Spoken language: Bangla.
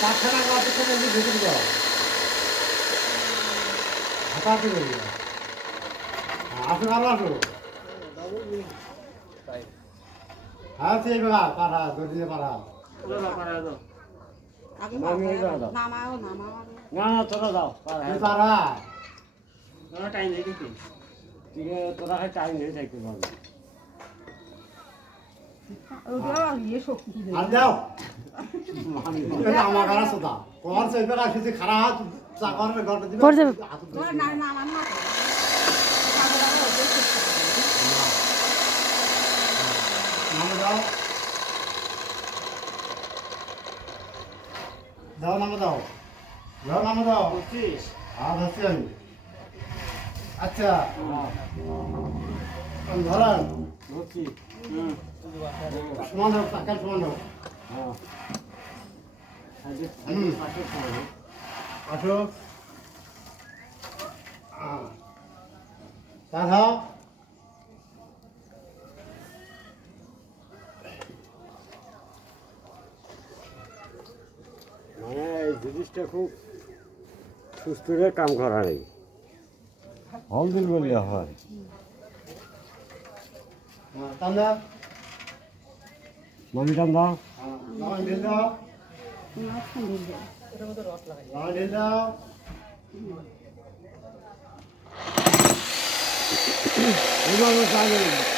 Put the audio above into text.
পাখানা গাছে করে ঢুকে যাও হাঁটাতে গেলে আসো ভালো আসো হ্যাঁ সেই বাবা পাড়া দর্জিনে পাড়া না না তোরা যাও পাড়া টাইম নেই কিন্তু ঠিক আছে তোরা টাইম নেই থাকতে পারবে আর যাও আমার গাছ ওটা কোন সেই বেলা কিছু খারাপ চাকরের ঘরটা দিবে নামে দাও দাও নামে দাও দাও নামে দাও বুঝছিস হ্যাঁ ধরছি আমি আচ্ছা ধরেন বুঝছি সমান হোক টাকার সমান হোক হ্যাঁ আসো দাদা মানে এই জিনিসটা খুব সুস্থ করে কাম করা নেই হলদিল বললে হয় টান্দা মমি টান দাও লাগাই ঢেল দাও লাগাই ঢেল দাও এইভাবে